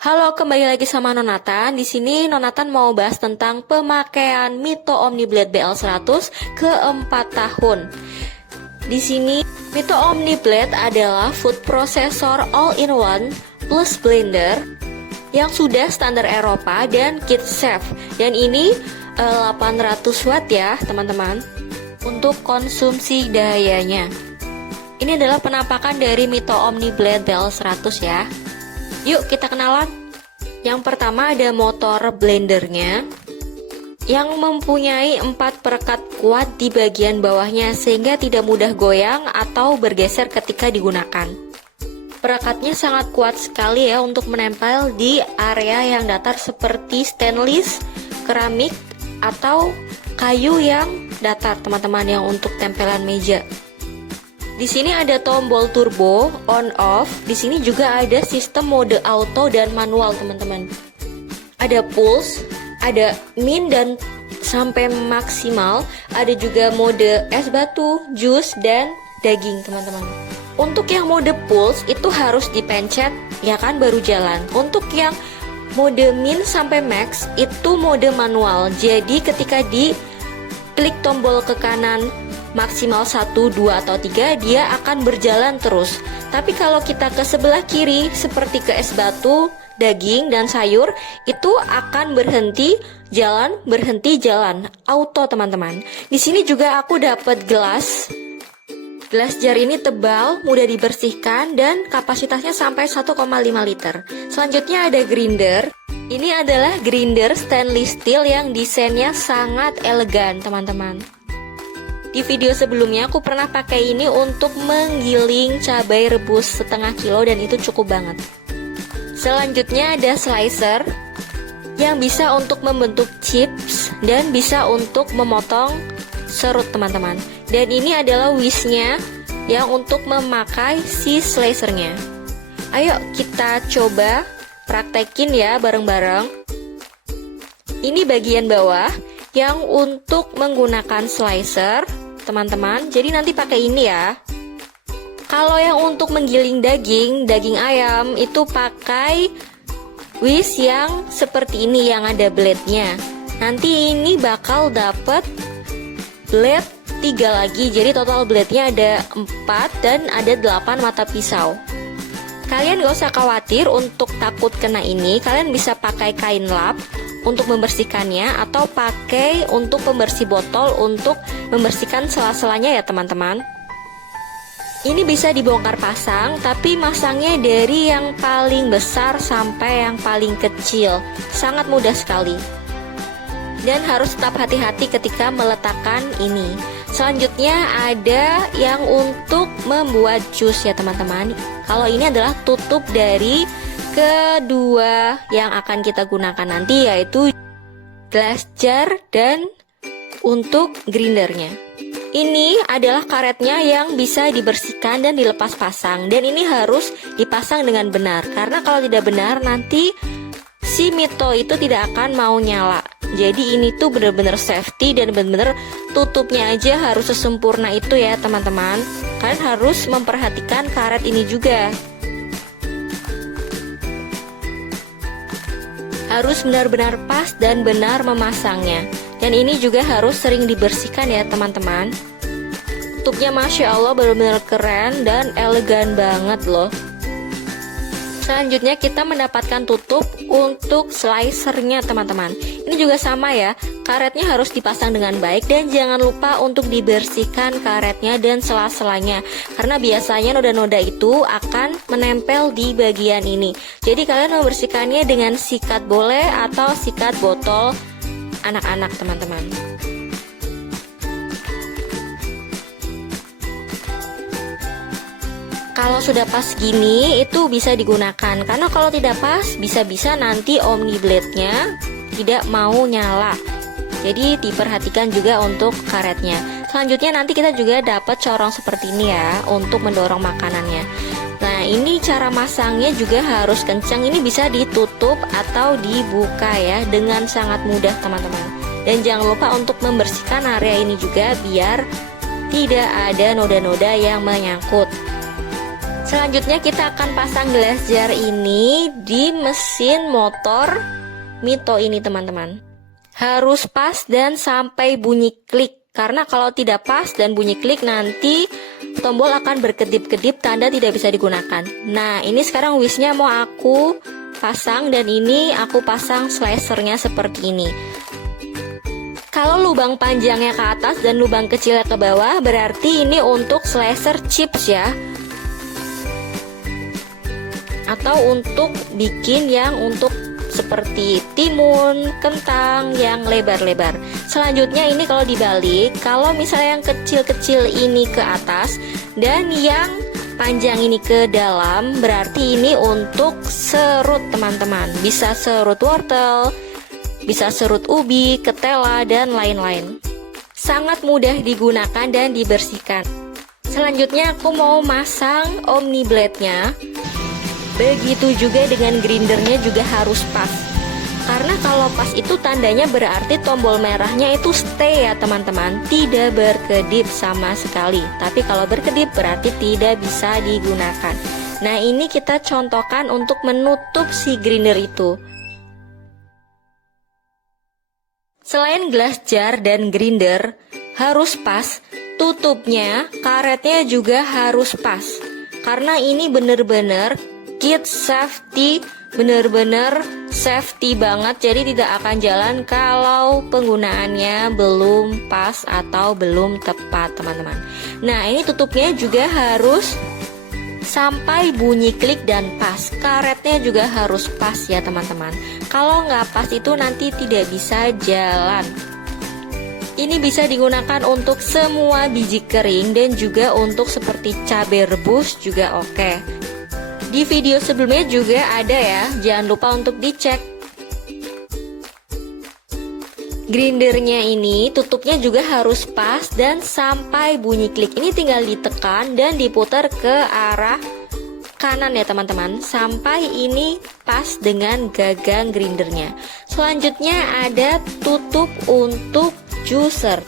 Halo, kembali lagi sama Nonatan. Di sini Nonatan mau bahas tentang pemakaian Mito OmniBlade BL100 ke 4 tahun. Di sini Mito OmniBlade adalah food processor all-in-one plus blender yang sudah standar Eropa dan kit safe. Dan ini 800 watt ya, teman-teman. Untuk konsumsi dayanya. Ini adalah penampakan dari Mito OmniBlade BL100 ya. Yuk kita kenalan. Yang pertama ada motor blendernya yang mempunyai 4 perekat kuat di bagian bawahnya sehingga tidak mudah goyang atau bergeser ketika digunakan. Perekatnya sangat kuat sekali ya untuk menempel di area yang datar seperti stainless, keramik, atau kayu yang datar teman-teman yang untuk tempelan meja. Di sini ada tombol turbo on off. Di sini juga ada sistem mode auto dan manual, teman-teman. Ada pulse, ada min dan sampai maksimal. Ada juga mode es batu, jus dan daging, teman-teman. Untuk yang mode pulse itu harus dipencet ya kan baru jalan. Untuk yang mode min sampai max itu mode manual. Jadi ketika di klik tombol ke kanan maksimal 1, 2, atau 3 dia akan berjalan terus. Tapi kalau kita ke sebelah kiri seperti ke es batu, daging, dan sayur itu akan berhenti jalan auto, teman-teman. Di sini juga aku dapat gelas jar ini tebal, mudah dibersihkan dan kapasitasnya sampai 1,5 liter. Selanjutnya ada grinder. Ini adalah grinder stainless steel yang desainnya sangat elegan, teman-teman. Di video sebelumnya aku pernah pakai ini untuk menggiling cabai rebus setengah kilo dan itu cukup banget. Selanjutnya ada slicer yang bisa untuk membentuk chips dan bisa untuk memotong serut, teman-teman. Dan ini adalah wishnya yang untuk memakai si slicernya. Ayo kita coba praktekin ya bareng-bareng. Ini bagian bawah yang untuk menggunakan slicer, teman-teman. Jadi nanti pakai ini ya. Kalau yang untuk menggiling daging ayam itu pakai whisk yang seperti ini yang ada blade-nya. Nanti ini bakal dapet blade 3 lagi. Jadi total blade-nya ada 4 dan ada 8 mata pisau. Kalian gak usah khawatir untuk takut kena ini. Kalian bisa pakai kain lap untuk membersihkannya atau pakai untuk pembersih botol untuk membersihkan sela-selanya ya, teman-teman. Ini bisa dibongkar pasang, tapi masangnya dari yang paling besar sampai yang paling kecil. Sangat mudah sekali. Dan harus tetap hati-hati ketika meletakkan ini. Selanjutnya ada yang untuk membuat jus ya, teman-teman. Kalau ini adalah tutup dari kedua yang akan kita gunakan nanti, yaitu glass jar dan untuk grindernya. Ini adalah karetnya yang bisa dibersihkan dan dilepas pasang. Dan ini harus dipasang dengan benar, karena kalau tidak benar nanti si Mito itu tidak akan mau nyala. Jadi ini tuh benar-benar safety dan benar-benar tutupnya aja harus sesempurna itu ya, teman-teman. Kalian harus memperhatikan karet ini juga. Harus benar-benar pas dan benar memasangnya. Dan ini juga harus sering dibersihkan ya, teman-teman. Tutupnya Masya Allah benar-benar keren dan elegan banget loh. Selanjutnya kita mendapatkan tutup untuk slicernya, teman-teman. Ini juga sama ya, karetnya harus dipasang dengan baik dan jangan lupa untuk dibersihkan karetnya dan sela-selanya, karena biasanya noda-noda itu akan menempel di bagian ini. Jadi kalian membersihkannya dengan sikat boleh atau sikat botol anak-anak, teman-teman. Kalau sudah pas gini itu bisa digunakan, karena kalau tidak pas bisa-bisa nanti OmniBlade-nya tidak mau nyala. Jadi diperhatikan juga untuk karetnya. Selanjutnya nanti kita juga dapat corong seperti ini ya untuk mendorong makanannya. Nah, ini cara masangnya juga harus kencang. Ini bisa ditutup atau dibuka ya dengan sangat mudah, teman-teman. Dan jangan lupa untuk membersihkan area ini juga biar tidak ada noda-noda yang menyangkut. Selanjutnya kita akan pasang glass jar ini di mesin motor Mito ini teman-teman. Harus pas dan sampai bunyi klik. Karena kalau tidak pas dan bunyi klik nanti tombol akan berkedip-kedip tanda tidak bisa digunakan. Nah ini sekarang wishnya mau aku pasang dan ini aku pasang slicernya seperti ini. Kalau lubang panjangnya ke atas dan lubang kecilnya ke bawah berarti ini untuk slicer chips ya. Atau untuk bikin yang untuk seperti timun, kentang yang lebar-lebar. Selanjutnya ini kalau dibalik, kalau misalnya yang kecil-kecil ini ke atas dan yang panjang ini ke dalam, berarti ini untuk serut teman-teman. Bisa serut wortel, bisa serut ubi, ketela, dan lain-lain. Sangat mudah digunakan dan dibersihkan. Selanjutnya aku mau masang Omni Blade-nya. Begitu juga dengan grindernya juga harus pas. Karena kalau pas itu tandanya berarti tombol merahnya itu stay ya teman-teman, tidak berkedip sama sekali. Tapi kalau berkedip berarti tidak bisa digunakan. Nah ini kita contohkan untuk menutup si grinder itu. Selain glass jar dan grinder harus pas, tutupnya, karetnya juga harus pas. Karena ini bener-bener kit safety, bener-bener safety banget, jadi tidak akan jalan kalau penggunaannya belum pas atau belum tepat teman-teman. Nah ini tutupnya juga harus sampai bunyi klik dan pas, karetnya juga harus pas ya teman-teman. Kalau nggak pas itu nanti tidak bisa jalan. Ini bisa digunakan untuk semua biji kering dan juga untuk seperti cabai rebus juga oke. Di video sebelumnya juga ada ya, jangan lupa untuk dicek. Grindernya ini tutupnya juga harus pas dan sampai bunyi klik. Ini tinggal ditekan dan diputar ke arah kanan ya teman-teman, sampai ini pas dengan gagang grindernya. Selanjutnya ada tutup untuk juicer.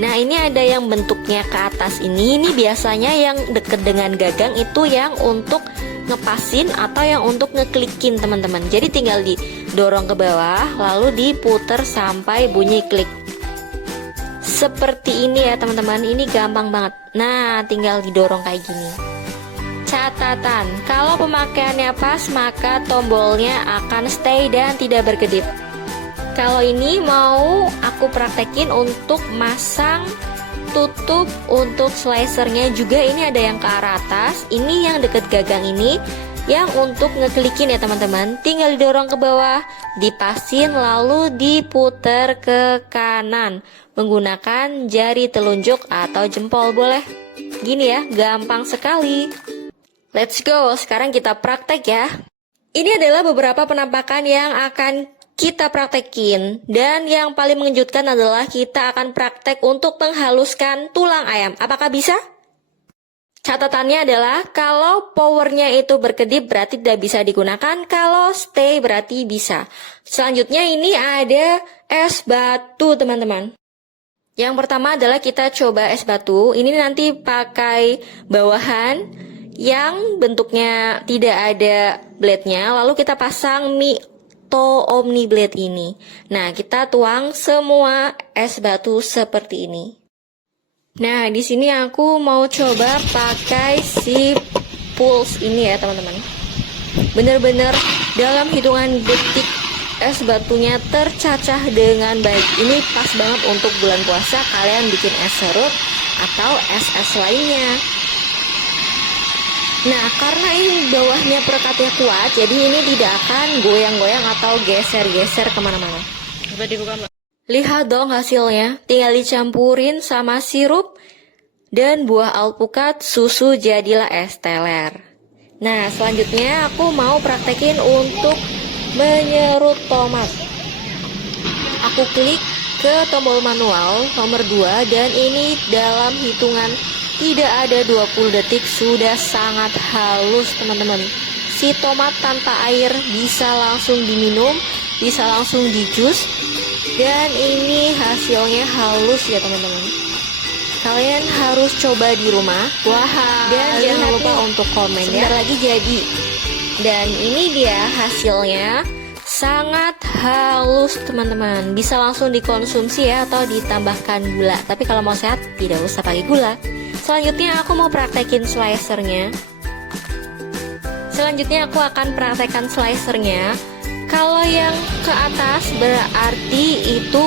Nah ini ada yang bentuknya ke atas ini biasanya yang deket dengan gagang itu yang untuk ngepasin atau yang untuk ngeklikin teman-teman. Jadi tinggal didorong ke bawah lalu diputer sampai bunyi klik. Seperti ini ya teman-teman, ini gampang banget. Nah tinggal didorong kayak gini. Catatan, kalau pemakaiannya pas maka tombolnya akan stay dan tidak berkedip. Kalau ini mau aku praktekin untuk masang tutup untuk slicernya juga, ini ada yang ke arah atas, ini yang deket gagang ini yang untuk ngeklikin ya teman-teman. Tinggal didorong ke bawah, dipasin lalu diputer ke kanan menggunakan jari telunjuk atau jempol boleh. Gini ya, gampang sekali. Let's go, sekarang kita praktek ya. Ini adalah beberapa penampakan yang akan kita praktekin, dan yang paling mengejutkan adalah kita akan praktek untuk menghaluskan tulang ayam. Apakah bisa? Catatannya adalah kalau powernya itu berkedip berarti tidak bisa digunakan, kalau stay berarti bisa. Selanjutnya ini ada es batu teman-teman. Yang pertama adalah kita coba es batu. Ini nanti pakai bawahan yang bentuknya tidak ada blade-nya, lalu kita pasang Mito Omni Blade ini. Nah, kita tuang semua es batu seperti ini. Nah, di sini aku mau coba pakai si pulse ini ya, teman-teman. Bener-bener dalam hitungan detik es batunya tercacah dengan baik. Ini pas banget untuk bulan puasa, kalian bikin es serut atau es-es lainnya. Nah, karena ini bawahnya perekatnya kuat, jadi ini tidak akan goyang-goyang atau geser-geser kemana-mana. Coba dibuka, Mbak. Lihat dong hasilnya, tinggal dicampurin sama sirup dan buah alpukat, susu, jadilah es teler. Nah, selanjutnya aku mau praktekin untuk menyerut tomat. Aku klik ke tombol manual nomor 2 dan ini dalam hitungan tidak ada 20 detik sudah sangat halus teman-teman. Si tomat tanpa air bisa langsung diminum, bisa langsung di jus, dan ini hasilnya halus ya teman-teman. Kalian harus coba di rumah. Wah, dan jangan lupa untuk komen ya. Sebentar lagi jadi. Dan ini dia hasilnya. Sangat halus teman-teman. Bisa langsung dikonsumsi ya, atau ditambahkan gula. Tapi kalau mau sehat tidak usah pakai gula. Selanjutnya aku mau praktekin slicernya. Aku akan praktekkan slicernya. Kalau yang ke atas berarti itu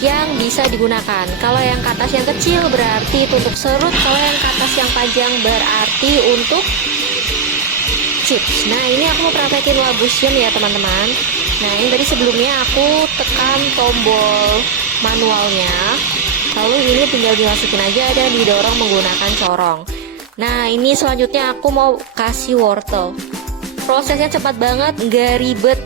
yang bisa digunakan. Kalau yang ke atas yang kecil berarti itu untuk serut. Kalau yang ke atas yang panjang berarti untuk chips. Nah, ini aku mau praktekin Labusiem ya teman-teman. Nah, ini tadi sebelumnya aku tekan tombol manualnya, lalu ini tinggal dimasukin aja dan didorong menggunakan corong. Nah, ini selanjutnya aku mau kasih wortel. Prosesnya cepat banget, nggak ribet,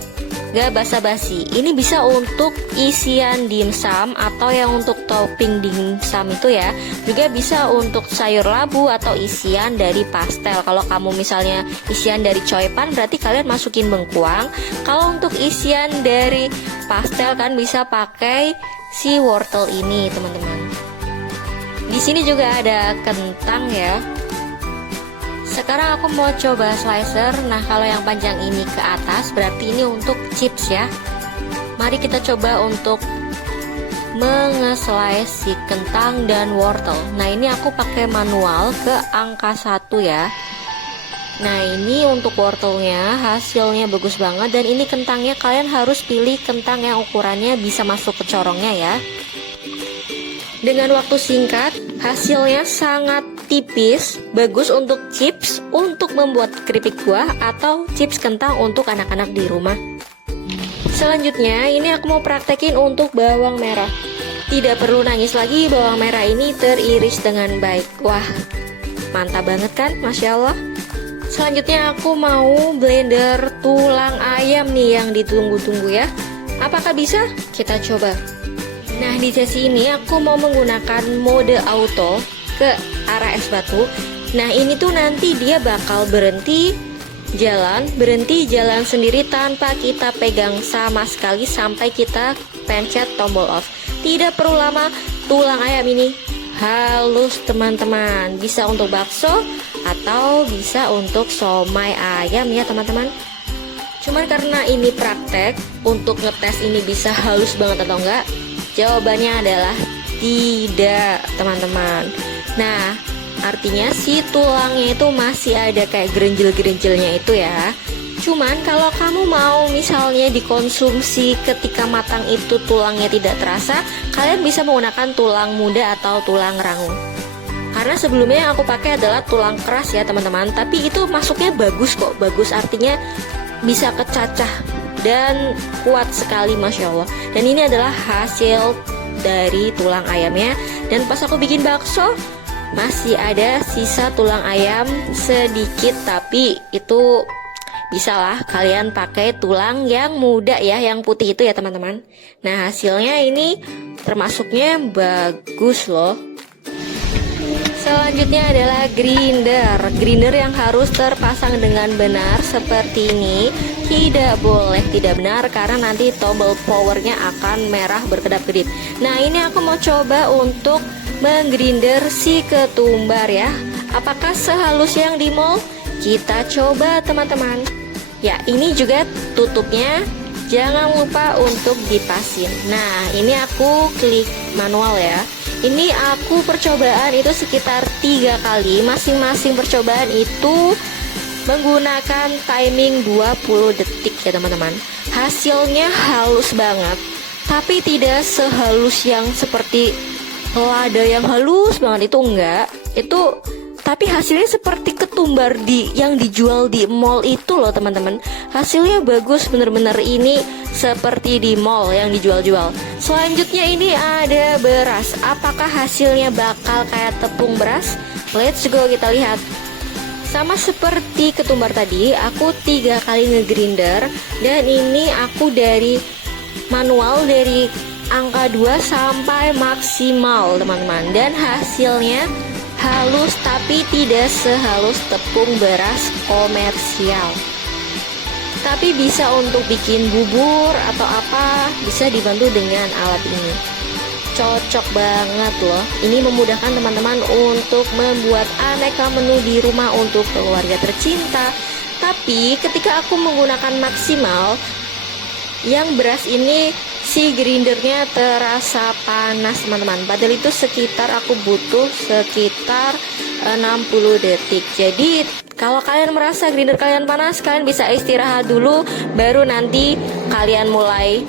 nggak basa-basi. Ini bisa untuk isian dimsum atau yang untuk topping dimsum itu ya. Juga bisa untuk sayur labu atau isian dari pastel. Kalau kamu misalnya isian dari coipan, berarti kalian masukin bengkuang. Kalau untuk isian dari pastel kan bisa pakai si wortel ini, teman-teman. Di sini juga ada kentang ya. Sekarang aku mau coba slicer. Nah, kalau yang panjang ini ke atas berarti ini untuk chips ya. Mari kita coba untuk mengeslice si kentang dan wortel. Nah, ini aku pakai manual ke angka 1 ya. Nah, ini untuk wortelnya hasilnya bagus banget. Dan ini kentangnya kalian harus pilih kentang yang ukurannya bisa masuk ke corongnya ya. Dengan waktu singkat, hasilnya sangat tipis, bagus untuk chips, untuk membuat keripik buah, atau chips kentang untuk anak-anak di rumah. Selanjutnya, ini aku mau praktekin untuk bawang merah. Tidak perlu nangis lagi, bawang merah ini teriris dengan baik. Wah, mantap banget kan, Masya Allah. Selanjutnya aku mau blender tulang ayam nih yang ditunggu-tunggu ya. Apakah bisa? Kita coba. Nah, di sesi ini aku mau menggunakan mode auto ke arah es batu. Nah, ini tuh nanti dia bakal berhenti jalan sendiri tanpa kita pegang sama sekali sampai kita pencet tombol off. Tidak perlu lama, tulang ayam ini halus teman-teman. Bisa untuk bakso atau bisa untuk somai ayam ya teman-teman. Cuman karena ini praktek untuk ngetes ini bisa halus banget atau enggak, jawabannya adalah tidak teman-teman. Nah, artinya si tulangnya itu masih ada kayak gerenjel-gerenjelnya itu ya. Cuman kalau kamu mau misalnya dikonsumsi ketika matang itu tulangnya tidak terasa, kalian bisa menggunakan tulang muda atau tulang rangu. Karena sebelumnya yang aku pakai adalah tulang keras ya teman-teman. Tapi itu masuknya bagus kok, bagus artinya bisa kecacah dan kuat sekali, Masya Allah. Dan ini adalah hasil dari tulang ayamnya. Dan pas aku bikin bakso masih ada sisa tulang ayam sedikit, tapi itu bisalah kalian pakai tulang yang muda ya, yang putih itu ya teman-teman. Nah, hasilnya ini termasuknya bagus loh. Selanjutnya adalah grinder yang harus terpasang dengan benar seperti ini. Tidak boleh tidak benar karena nanti tombol powernya akan merah berkedap-kedip. Nah, ini aku mau coba untuk menggrinder si ketumbar ya. Apakah sehalus yang di mall? Kita coba teman-teman. Ya, ini juga tutupnya jangan lupa untuk dipasin. Nah, ini aku klik manual ya. Ini aku percobaan itu sekitar 3 kali. Masing-masing percobaan itu menggunakan timing 20 detik ya teman-teman. Hasilnya halus banget, tapi tidak sehalus yang seperti lada yang halus banget itu enggak. Itu tapi hasilnya seperti ketumbar yang dijual di mall itu loh teman-teman. Hasilnya bagus bener-bener, ini seperti di mall yang dijual-jual. Selanjutnya ini ada beras. Apakah hasilnya bakal kayak tepung beras? Let's go, kita lihat. Sama seperti ketumbar tadi, aku 3 kali ngegrinder. Dan ini aku dari manual dari angka 2 sampai maksimal teman-teman. Dan hasilnya halus tapi tidak sehalus tepung beras komersial. Tapi bisa untuk bikin bubur atau apa, bisa dibantu dengan alat ini. cocok banget loh. Ini memudahkan teman-teman untuk membuat aneka menu di rumah untuk keluarga tercinta. Tapi ketika aku menggunakan maksimal, yang beras ini si grindernya terasa panas teman-teman. Padahal itu sekitar aku butuh sekitar 60 detik. Jadi kalau kalian merasa grinder kalian panas, kalian bisa istirahat dulu, baru nanti kalian mulai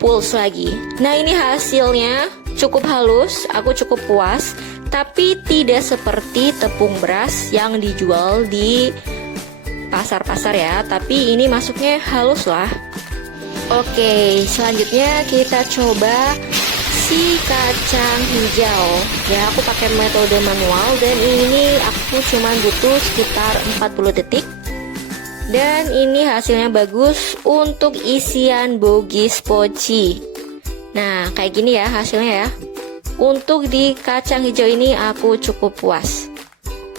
pulse lagi. Nah, ini hasilnya cukup halus, aku cukup puas. Tapi tidak seperti tepung beras yang dijual di pasar-pasar ya. Tapi ini masuknya halus lah. Oke, selanjutnya kita coba si kacang hijau. Ya, aku pakai metode manual dan ini aku cuma butuh sekitar 40 detik. Dan ini hasilnya bagus untuk isian bogis poci. Nah, kayak gini ya hasilnya ya. Untuk di kacang hijau ini aku cukup puas.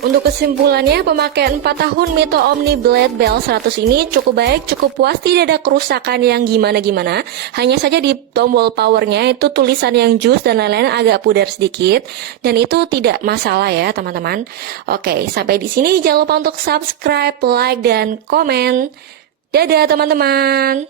Untuk kesimpulannya, pemakaian 4 tahun Mito Omni Blade BL100 ini cukup baik, cukup puas, tidak ada kerusakan yang gimana-gimana. Hanya saja di tombol powernya itu tulisan yang jus dan lain-lain agak pudar sedikit. Dan itu tidak masalah ya teman-teman. Oke, sampai di sini jangan lupa untuk subscribe, like, dan komen. Dadah teman-teman.